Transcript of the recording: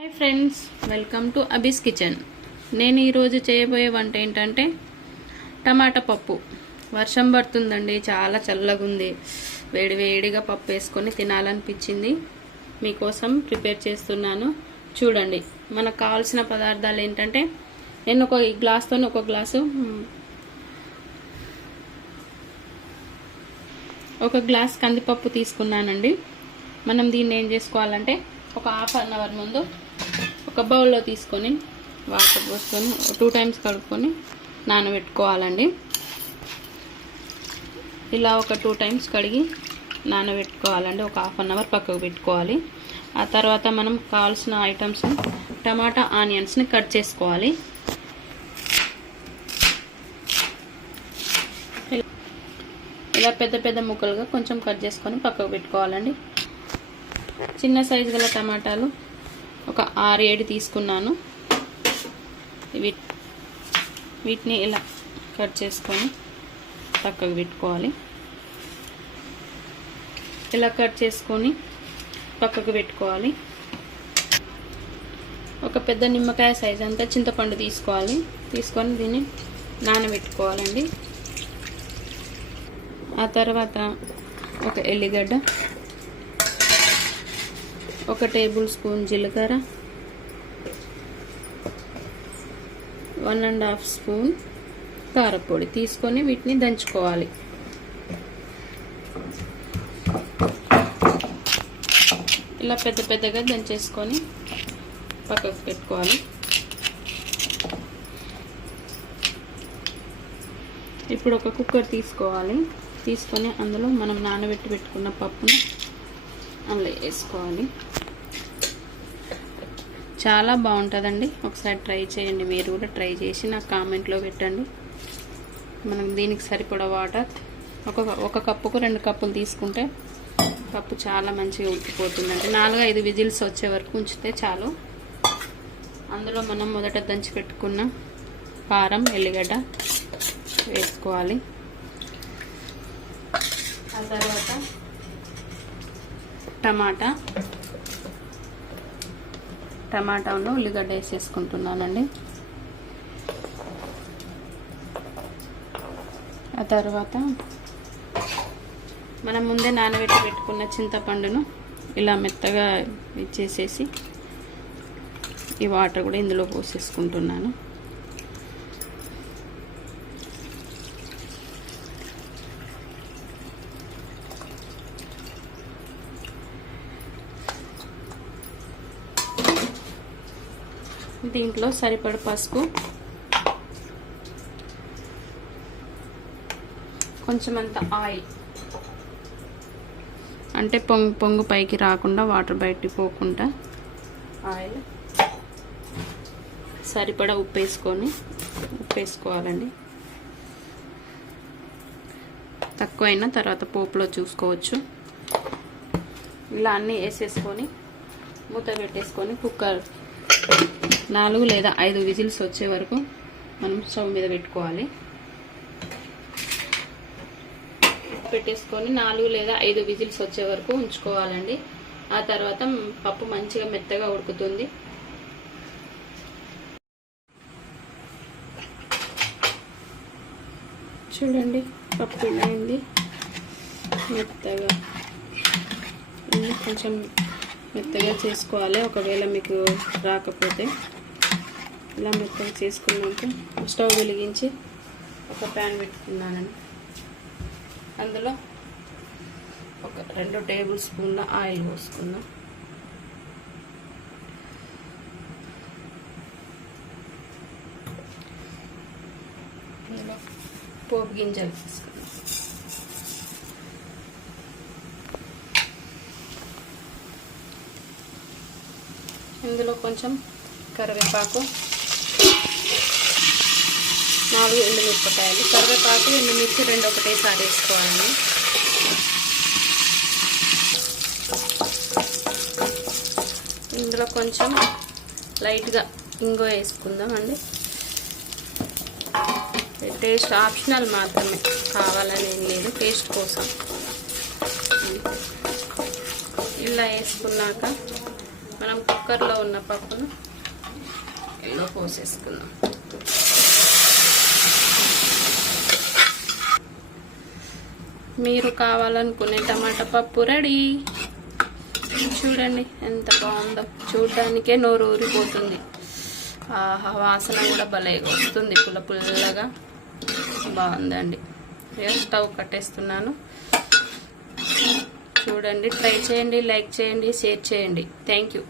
Hi friends, welcome to Abi's kitchen. నేను ఈరోజు చేయబోయే వంట ఏంటంటే టమాటా పప్పు. వర్షం పడుతుందండి, చాలా చల్లగా ఉంది. వేడివేడిగా పప్పు వేసుకొని తినాలనిపించింది. మీకోసం ప్రిపేర్ చేస్తున్నాను. చూడండి, మనకు కావాల్సిన పదార్థాలు ఏంటంటే నేను ఒక గ్లాస్తో ఒక గ్లాసు ఒక గ్లాస్ కందిపప్పు తీసుకున్నానండి. మనం దీన్ని ఏం చేసుకోవాలంటే ఒక హాఫ్ అన్ అవర్ ముందు ఒక బౌల్లో తీసుకొని వాటర్ పోసుకొని 2 టైమ్స్ కడుక్కొని నానబెట్టుకోవాలండి. ఇలా ఒక 2 టైమ్స్ కడిగి నానబెట్టుకోవాలండి. ఒక హాఫ్ అన్ అవర్ పక్కకు పెట్టుకోవాలి. ఆ తర్వాత మనం కావాల్సిన ఐటమ్స్ టమాటా, ఆనియన్స్ని కట్ చేసుకోవాలి. ఇలా పెద్ద పెద్ద ముక్కలుగా కొంచెం కట్ చేసుకొని పక్కకు పెట్టుకోవాలండి. చిన్న సైజు గల టమాటాలు ఒక 6-7 తీసుకున్నాను. వీటిని ఇలా కట్ చేసుకొని పక్కకు పెట్టుకోవాలి. ఇలా కట్ చేసుకొని పక్కకు పెట్టుకోవాలి. ఒక పెద్ద నిమ్మకాయ సైజు అంతా చింతపండు తీసుకొని దీన్ని నానబెట్టుకోవాలండి. ఆ తర్వాత ఒక ఎల్లిగడ్డ, 1 టేబుల్ స్పూన్ జీలకర్ర, 1.5 స్పూన్ కారపొడి తీసుకొని వీటిని దంచుకోవాలి. ఇలా పెద్ద పెద్దగా దంచేసుకొని పక్కకు పెట్టుకోవాలి. ఇప్పుడు ఒక కుక్కర్ తీసుకొని అందులో మనం నానబెట్టి పెట్టుకున్న పప్పును అందులో వేసుకోవాలి. చాలా బాగుంటుందండి. ఒకసారి ట్రై చేయండి. మీరు కూడా ట్రై చేసి నాకు కామెంట్లో పెట్టండి. మనం దీనికి సరిపడా వాటర్ ఒక కప్పుకు 2 కప్పులు తీసుకుంటే పప్పు చాలా మంచిగా ఉడికిపోతుందండి. 4-5 విజిల్స్ వచ్చే వరకు ఉంచితే చాలు. అందులో మనం మొదట దంచి పెట్టుకున్న కారం, ఎల్లిగడ్డ వేసుకోవాలి. ఆ తర్వాత టమాటాను ఉల్లిగడ్డ వేసేసుకుంటున్నానండి. ఆ తర్వాత మనం ముందే నానబెట్టి పెట్టుకున్న చింతపండును ఇలా మెత్తగా ఇచ్చేసేసి ఈ వాటర్ కూడా ఇందులో పోసేసుకుంటున్నాను. దీంట్లో సరిపడ పసుపు, కొంచెమంత ఆయిల్, అంటే పొంగు పైకి రాకుండా వాటర్ బయటికి పోకుండా ఆయిల్, సరిపడ ఉప్పు వేసుకోవాలండి. తక్కువైనా తర్వాత పోపులో చూసుకోవచ్చు. ఇలా అన్నీ వేసేసుకొని మూత పెట్టేసుకొని కుక్కర్ 4 లేదా 5 విజిల్స్ వచ్చే వరకు మనం స్టవ్ మీద పెట్టుకోవాలి. పెట్టేసుకొని 4 లేదా 5 విజిల్స్ వచ్చే వరకు ఉంచుకోవాలండి. ఆ తర్వాత పప్పు మంచిగా మెత్తగా ఉడుకుతుంది. చూడండి, పప్పు అయింది మెత్తగా. కొంచెం మెత్తగా చేసుకోవాలి. ఒకవేళ మీకు రాకపోతే ఇలా మెత్తగా చేసుకున్నాక స్టవ్ వెలిగించి ఒక ప్యాన్ పెట్టుకున్నానండి. అందులో ఒక 2 టేబుల్ స్పూన్ల ఆయిల్ పోసుకుందాం. అందులో పోపు గింజలు తీసుకుందాం. ఇందులో కొంచెం కరివేపాకు, 4 ఎండుమిరపకాయలు, కరివేపాకు, ఎండుమిర్చి 2 ఒకటేసారి వేసుకోవాలండి. ఇందులో కొంచెం లైట్గా ఇంగువ వేసుకుందాం అండి. టేస్ట్ ఆప్షనల్ మాత్రమే, కావాలని ఏం లేదు, టేస్ట్ కోసం. ఇలా వేసుకున్నాక మనం మనం కుక్కర్లో ఉన్న పప్పును ఇలా పోసేసుకుందాం. మీరు కావాలనుకునే టమాటా పప్పు రెడీ. చూడండి ఎంత బాగుందో, చూడడానికే నోరు ఊరిపోతుంది. ఆహా, వాసన కూడా భలే వస్తుంది, పుల్లగా బాగుందండి. స్టవ్ కట్టేస్తున్నాను. చూడండి, ట్రై చేయండి, లైక్ చేయండి, షేర్ చేయండి. Thank you.